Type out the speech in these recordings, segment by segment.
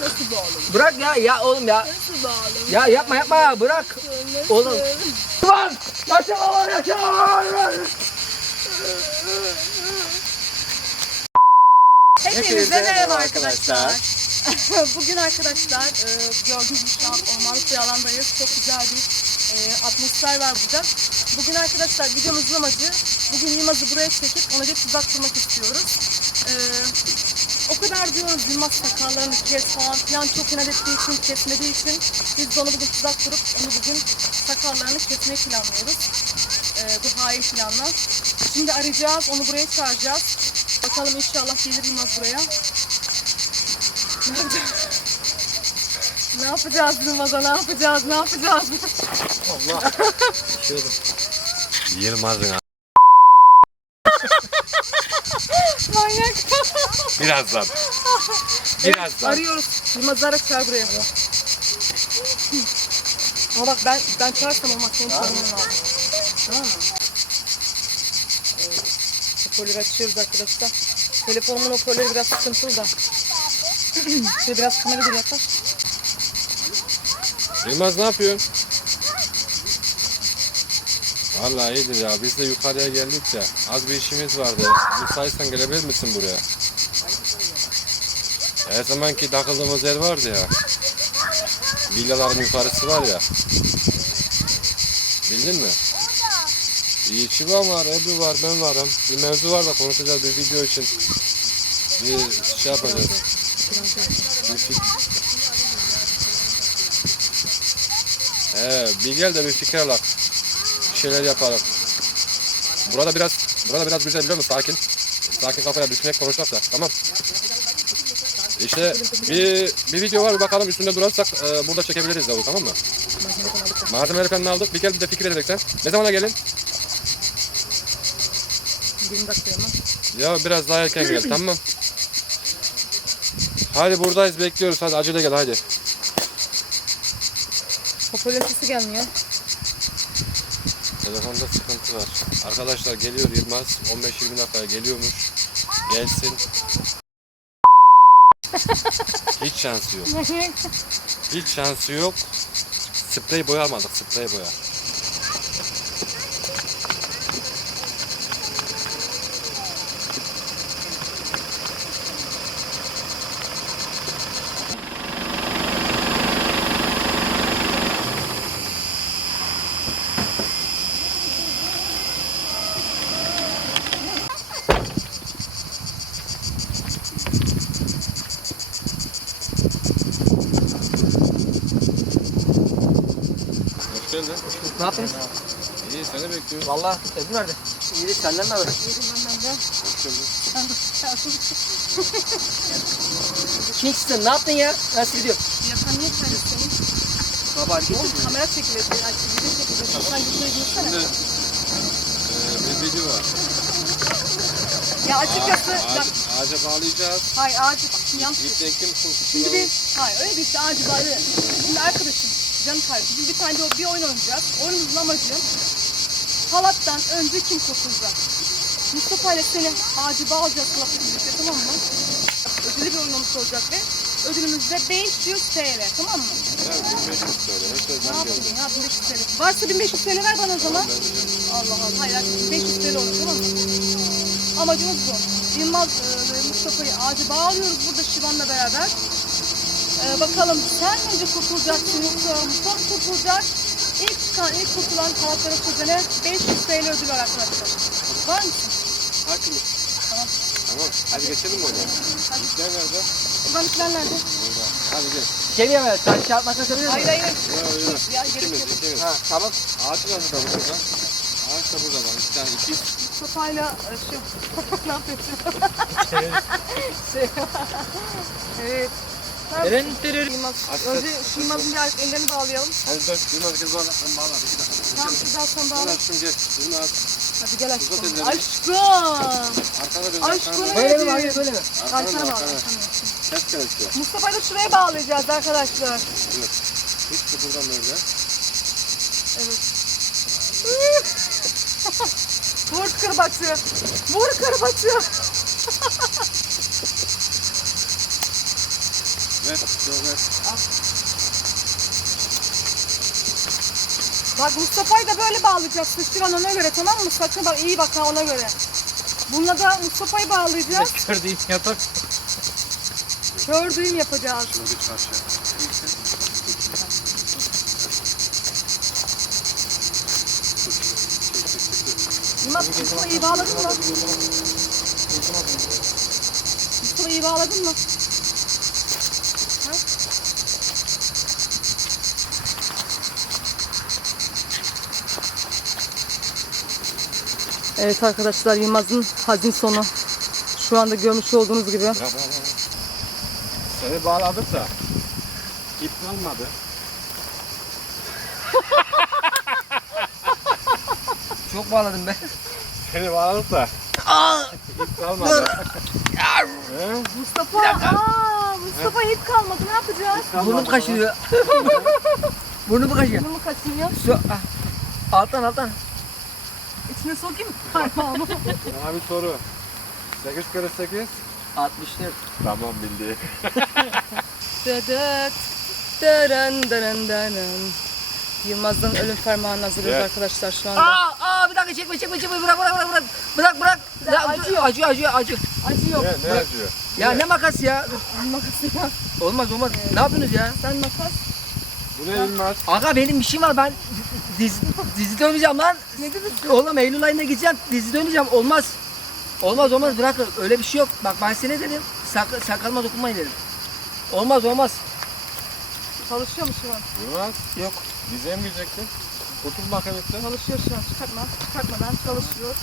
Nasıl bağlı? Bırak ya ya oğlum ya. Nasıl bağlı? Ya yapma yapma bırak. Nasıl? Oğlum. Lan! Yaşa lan yaşa! Hepinize merhaba arkadaşlar. Bugün arkadaşlar e, gördüğünüz gibi şu an ormanlık bir alandayız. Çok güzel bir e, atmosfer var burada. Bugün arkadaşlar videomuzun amacı bugün Yılmaz'ı buraya çekip ona bir tuzak kurmak istiyoruz. E, o kadar diyoruz Yılmaz sakallarını kes falan filan çok inat ettiği için, kesmediği için biz de ona bugün tuzak kurup onu bugün sakallarını kesmeyi planlıyoruz. E, bu hain planla. Şimdi arayacağız, onu buraya çağıracağız. Bakalım inşallah gelir Yılmaz buraya. Ne yapacağız? Ne yapacağız Yılmaz'a? Ne yapacağız? Ne yapacağız? Allah. Yılmaz'ın Manyak. birazdan. Birazdan. Arıyoruz. Yılmaz'ı ara çağır buraya. Ama bak ben ben çağırsam olmaz. Senin çağırman lazım. Tamam mı? Hoparlörü açıyoruz arkadaşlar. Telefonumun hoparlörü biraz sıkıntılı da. Şöyle biraz kamerayı bir yaklaş. Yılmaz ne yapıyor? Vallahi iyidir ya. Biz de yukarıya geldik de az bir işimiz vardı. Müsaitsen gelebilir misin buraya? Her zamanki takıldığımız yer vardı ya. Villaların yukarısı var ya. Bildin mi? İyi Çivan var, Ebru var, ben varım. Bir mevzu var da konuşacağız bir video için. Bir şey yapacağız. Bir fik- He, bir gel de bir fikir alak. Bir şeyler yapalım. Burada biraz, burada biraz güzel biliyor musun? Sakin. Sakin kafaya düşünerek konuşmak da. Tamam. İşte bir, bir video var bir bakalım üstünde durarsak e, burada çekebiliriz de o tamam mı? Malzemeleri falan aldık. Bir gel bir de fikir vereceksen. Ne zamana gelin? 20 dakikaya mı? Ya biraz daha erken gel tamam. Hadi buradayız bekliyoruz hadi acele gel hadi. Hoparlör sesi gelmiyor. Telefonda sıkıntı var. Arkadaşlar geliyor Yılmaz. 15-20 dakikaya geliyormuş. Gelsin. Hiç şansı yok. Hiç şansı yok. Sprey boya almadık. Sprey boya. Yaptınız? İyi seni bekliyorum. Valla Ebru nerede? İyi senden ne haber? Hoş geldin. Kimsin? Ne yaptın ya? Nasıl gidiyor? Yakan niye senin? Baba hareket ediyor. kamera çekilir. Ay, video çekilir. Sen videoya girsene. Şimdi e, bir video var. Ya açıkçası Ağaca, ağaca bağlayacağız. hayır ağacı bak şimdi yanlış. İple kim Şimdi bir, hayır öyle bir şey ağacı öyle. Şimdi arkadaşım, canım kardeşim bir tane de bir oyun oynayacağız. Oyunumuzun amacı halattan önce kim kurtulacak? Mustafa ile seni ağacı bağlayacağız halatla birlikte tamam mı? Ödülü bir oyunumuz olacak ve ödülümüz de 500 TL tamam mı? Evet, 1500 TL. Ne yapayım ya 1500 TL. Varsa 1500 TL ver bana o zaman. Allah Allah. Hayır hayır 500 TL olur tamam mı? Amacımız bu. Yılmaz e, Mustafa'yı ağacı bağlıyoruz burada Şivan'la beraber. E, bakalım sen önce kurtulacaksın yoksa mı kurtulacak? İlk çıkan, ilk kurtulan halatlara sözene 500 TL ödül var arkadaşlar. Var mısın? Hakim. Tamam. Tamam. Hadi geçelim mi oraya? Hadi. İpler nerede? Kurbanlıklar nerede? Burada. Hadi gel. Şey mi yapayım? Taş kağıt makas yapabilir Hayır hayır. Yok yok. Ya gerek yok. ikimiz. Ha tamam. Ağaç nasıl da burada? Ağaç da burada var. Bir tane iki. Mustafa'yla e, şu ne yapıyorsun? şey, evet. Eren terör. Yılmaz, önce şu Yılmaz'ın ellerini bağlayalım. Hadi dön. Yılmaz gel bağla. Tamam güzel sen bağla. Hadi gel aşkım. Aşkım. Arkana dön. Aşkım. Böyle mi var böyle mi? Arkana bağla. Ters gerekiyor. Mustafa'yı şuraya bağlayacağız arkadaşlar. Evet. Hiç kıpırdan böyle. Evet. Vur kırbaçı. Vur kırbaçı. Ver, ver. Bak Mustafa'yı da böyle bağlayacaksın Şiran ona göre tamam mı? Sakın bak iyi bak ha ona göre. Bununla da Mustafa'yı bağlayacağız. Gördüğüm yatak. Kör düğüm yapacağız. Şunu bir karşıya. Yılmaz Mustafa iyi bağladın mı? Mustafa iyi bağladın mı? Evet arkadaşlar Yılmaz'ın hazin sonu. Şu anda görmüş olduğunuz gibi. Seni bağladık da ip kalmadı. Çok bağladım ben. Seni bağladık da ip kalmadı. He? Mustafa, aa, Mustafa ip kalmadı ne yapacağız? Burnum kaşınıyor. Burnum kaşıyor. Bunu mu kaçırıyor? Su, ah. Alttan alttan. İçine sokayım mı parmağımı? Sana bir soru. 8 kere 8. 64. Tamam bildi. Dıdıt, dırın dırın dırın. Yılmaz'ın ölüm fermanını hazırlıyoruz Evet. arkadaşlar şu anda. Aa, aa bir dakika çekme çekme çekme bırak bırak bırak bırak. Bırak bırak. Ya, acıyor. Acıyor acıyor acıyor. Acı yok. Ne, ne acıyor? Ya ne makas ya? Makası ya. Olmaz olmaz. Ne yapıyorsunuz ya? Sen makas. Bu ne Yılmaz? Aga benim bir şeyim var ben dizi, dizide oynayacağım lan. Ne dedin? Oğlum Eylül ayında gideceğim dizide oynayacağım olmaz. Olmaz olmaz bırakın öyle bir şey yok. Bak ben size ne dedim? Sak sakalıma dokunmayın dedim. Olmaz olmaz. Çalışıyor mu şu an? Yılmaz Yok. dizeye mi girecektin? Kurtul makinesi. Çalışıyor şu an. Çıkartma. Çıkartmadan çalışıyor.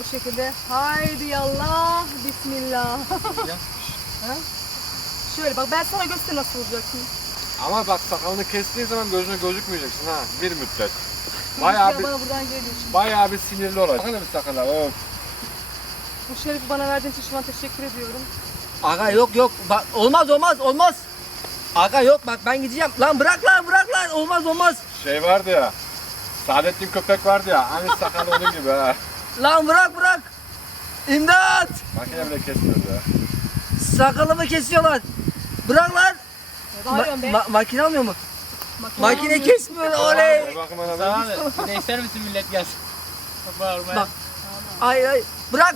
O şekilde. Haydi yallah. Bismillah. ha? Şöyle bak ben sana göster nasıl olacak. Ama bak sakalını kestiğin zaman gözüne gözükmeyeceksin ha bir müddet. Bayağı bir, Bana buradan geliyor şimdi. bayağı bir sinirli olacak. Bakın bir sakala of. Bu şerefi bana verdiğin için şu an teşekkür ediyorum. Aga yok yok. Bak olmaz olmaz olmaz. Aga yok bak ben gideceğim. Lan bırak lan bırak lan. Olmaz olmaz. Şey vardı ya. Saadettin köpek vardı ya. Aynı sakalı onun gibi ha. Lan bırak bırak. İmdat. Makine bile kesmiyordu ya. Sakalımı kesiyorlar. Bırak lan. Bağırıyorsun be? ma- makine almıyor mu? Makine Makine kesmiyor oley. Bana Tamam bir. de ister misin millet gelsin? Bağırmaya. Bak. Ay ay. Bırak.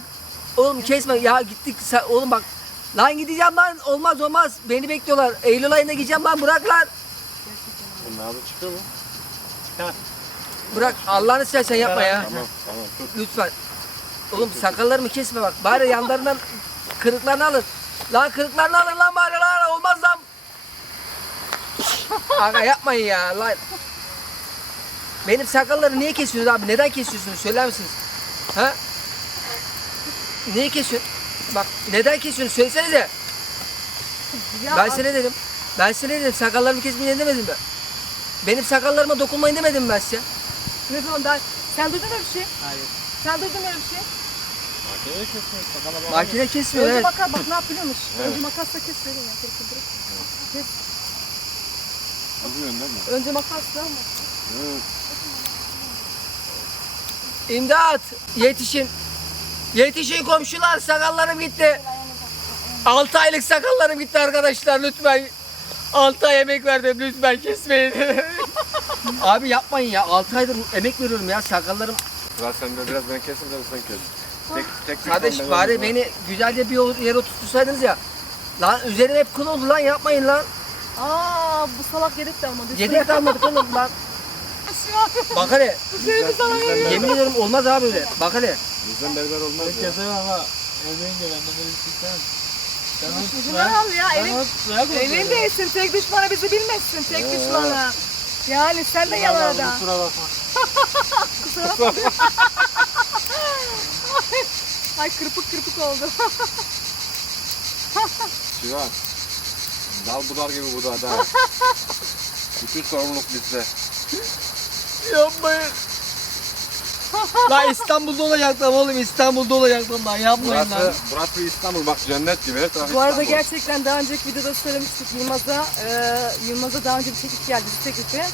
Oğlum kesme ya gittik. Sen, oğlum bak. Lan gideceğim lan. Olmaz olmaz. Beni bekliyorlar. Eylül ayında gideceğim lan. Bırak lan. Bunun ağzı çıkıyor mu? Bırak. Allah'ını istersen yapma ya. Tamam tamam tut. Lütfen. Oğlum sakallarımı kesme bak. Bari yanlarından kırıklarını alır. Lan kırıklarını alır lan bari lan. Aga yapmayın ya lan. Benim sakalları niye kesiyorsunuz abi? Neden kesiyorsunuz? Söyler misiniz? Ha? Niye kesiyorsun? Bak neden kesiyorsunuz? Söylesenize. Ya Ben size ne dedim? Ben size ne dedim? Sakallarımı kesmeyin demedim mi? Benim sakallarıma dokunmayın demedim mi ben size. Ne zaman ben... Sen duydun mu bir şey? Hayır. Sen duydun mu bir şey? Makineye kesmiyor sakala. Makine kesmiyor Önce evet. makas bak ne yapıyor musun? Evet. Önce makasla kes verin ya. Kes, değil mi? Önce makasla ama. Hı. İmdat! Yetişin! Yetişin komşular sakallarım gitti. 6 aylık sakallarım gitti arkadaşlar lütfen. 6 ay emek verdim lütfen kesmeyin. Abi yapmayın ya 6 aydır emek veriyorum ya sakallarım. Sıra sende biraz ben kesim de sen kes. Tek, tek Kardeş bari beni güzelce bir yere oturtsaydınız ya. Lan üzerim hep kıl oldu lan yapmayın lan. Aa bu salak yedek de almadı. Yedek kalmadık oğlum lan. Bak hele Seni sana veriyorum. yemin ediyorum olmaz abi öyle. Bak hele. Bizden berber olmaz Ben ya. kesemem ama evlenince benden böyle istiyorsan. Sen Ucundan al ya. Elin, elin değilsin. Tek düşmanı bizi bilmezsin. Tek düşmanı. Yani sen de yalanada. Kusura bakma. Ay kırpık kırpık oldu. Şivan. Dal budar gibi budar da. Bütün sorumluluk bizde. Yapmayın. lan İstanbul'da olacaktım oğlum İstanbul'da olacaktım lan yapmayın lan. Burası, burası İstanbul bak cennet gibi her taraf Bu arada İstanbul. gerçekten daha önceki videoda söylemiştik Yılmaz'a. E, Yılmaz'a daha önce bir teklif geldi. Bir teklifi.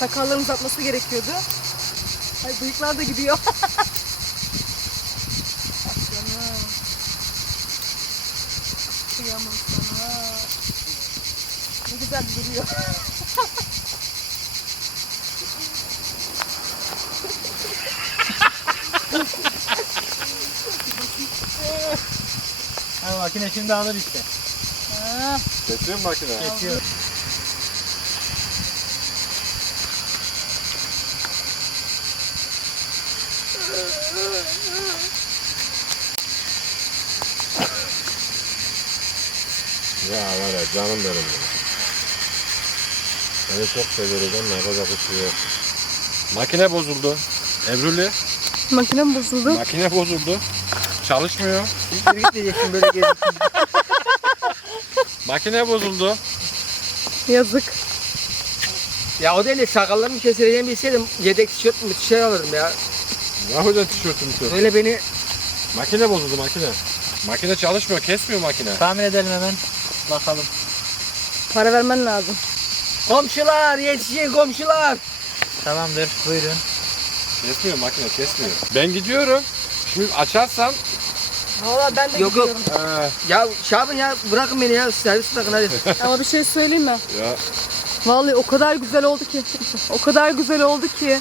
Sakallarını uzatması gerekiyordu. Ay bıyıklar da gidiyor. Ah canım. Kıyamam sana. Güzel duruyor. Ha makine şimdi alır işte. Ha, Kesiyor mu makine? Kesiyor. Ya var ya canım benim benim. Seni çok seviyoruz ama bir şey yok. Makine bozuldu. Ebruli makinem bozuldu. makine bozuldu. Çalışmıyor. Bir gitmeyeceksin böyle gezip. Makine bozuldu. Yazık. Ya o değil de sakallarımı kesileceğimi bilseydim yedek tişört mü şey alırdım ya. Ne yapacaksın tişörtünü sen? Böyle beni Makine bozuldu makine. Makine çalışmıyor, kesmiyor makine. Tahmin edelim hemen. Bakalım. Para vermen lazım. Komşular yetişin komşular. Tamamdır. Buyurun. Kesmiyor makine, kesmiyor. Ben gidiyorum. Şimdi açarsam Valla ben de Yok, yok. gidiyorum. eee Ya Şaban ya bırakın beni ya servis bırakın hadi. Ama bir şey söyleyeyim mi? ya Vallahi o kadar güzel oldu ki. O kadar güzel oldu ki.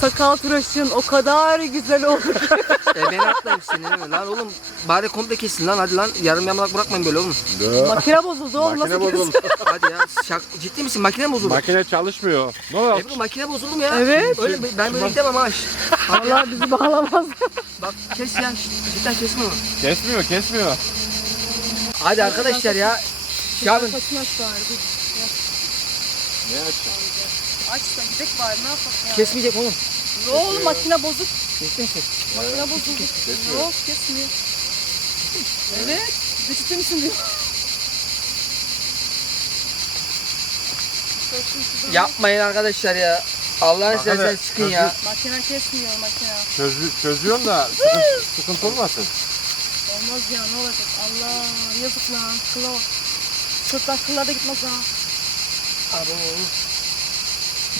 Sakal tıraşın o kadar güzel oldu ki. e beni atlayayım seni? Lan oğlum bari komple kesin lan hadi lan yarım yamalak bırakmayın böyle oğlum. Makine bozuldu oğlum makine nasıl bozuldu. Hadi ya şak, ciddi misin makine bozuldu. makine çalışmıyor. Ne oldu? Ebru makine bozuldu mu ya? Evet. Öyle, ben böyle gidemem ha. Allah bizi bağlamaz. Bak kes ya cidden kesmiyor mu? Kesmiyor, kesmiyor. Hadi arkadaşlar ya. Bari. dur. Ne açacağım? Aç da gidek bari ne yapalım ya. kesmeyecek oğlum. Ne oğlum makine bozuk. Misin? Makine. Kesmiyor. Yok kesmiyor. Evet. Ciddi misin diyor. Yapmayın arkadaşlar ya. Allah'ın Bak seversen çıkın ya. Makine kesmiyor makine. Çözü, çözüyorum da sıkıntı, sıkıntı olmasın. Olmaz ya ne olacak? Allah yazık lan kıla bak. Da gitmez ha. Abo.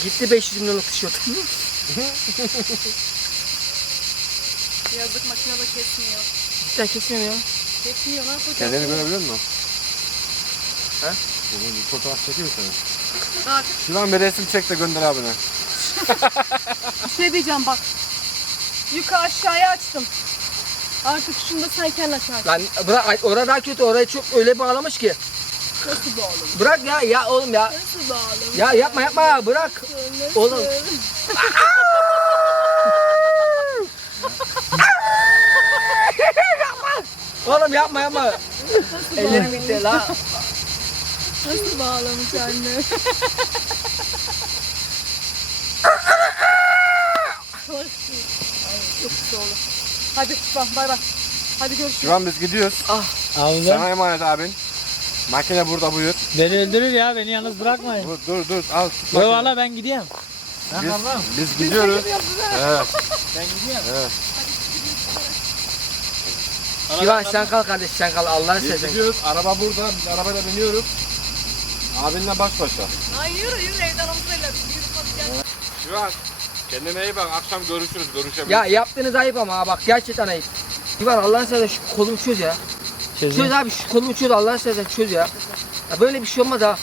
Gitti 500 milyonluk tişört. Yazık makine de kesmiyor. Cidden kesmiyor mu ya. Kesmiyor ne yapacağız? Kendini görebiliyor musun? He? Bugün bir fotoğraf çekeyim mi sana? Bak Şuradan bir resim çek de gönder abine. bir şey diyeceğim bak. Yukarı aşağıya açtım. Artık şunu da sen kendin açarsın. Lan bırak ay- orada daha kötü orayı çok öyle bağlamış ki. Nasıl bağlı? Bırak ya ya oğlum ya. Nasıl bağlı? Ya yapma yapma ya bırak. Nasıl? Oğlum. Oğlum yapma yapma. Ellerim bitti la. Nasıl bağlamış anne? Ay, Çok güzel oldu. Hadi bak bay bay. Hadi görüşürüz. Şu an biz gidiyoruz. Abla. Sana emanet abin. Makine burada buyur. Beni öldürür ya. Beni yalnız bırakmayın. Dur dur dur al. Yok makine. valla ben gidiyorum. Ben Biz, kalmam. biz gidiyoruz. Evet. Ben gidiyorum. evet. Şivan sen kal kardeş sen kal Allah'ını Biz seversen. gidiyoruz. Araba burada. Biz arabayla biniyoruz. Abinle baş başa. Ay yürü yürü evden omuzla Yürü hadi gel. Şu an kendine iyi bak. Akşam görüşürüz. Görüşebiliriz. Ya yaptığınız ayıp ama ha bak gerçekten ayıp. Şivan Allah'ını seversen şu kolumu çöz ya. Çöz Çözüm. abi şu kolumu çöz Allah'ını seversen çöz ya. ya. Böyle bir şey olmaz ha.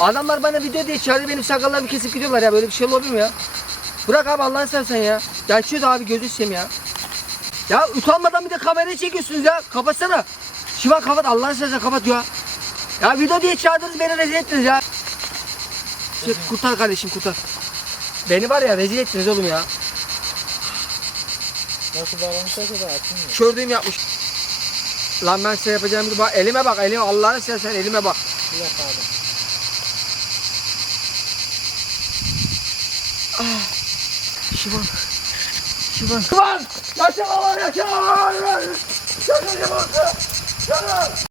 Adamlar bana video diye çağırıyor benim sakallarımı kesip gidiyorlar ya böyle bir şey olabilir mi ya? Bırak abi Allah'ını seversen ya. Ya çöz abi gözü seveyim ya. Ya utanmadan bir de kamerayı çekiyorsunuz ya. Kapatsana. Şivan kapat Allah'ını seversen kapat ya. Ya video diye çağırdınız beni rezil ettiniz ya. Çek, kurtar kardeşim kurtar. Beni var ya rezil ettiniz oğlum ya. Nasıl bağlamışsa da açılmıyor. Kördüğüm yapmış. Lan ben size yapacağım gibi bak elime bak elime Allah'ını seversen elime bak. Bir dakika abi. Şivan. Şivan. Şivan! Yaşa var yaşa! Yaşa Şivan! Yaşa!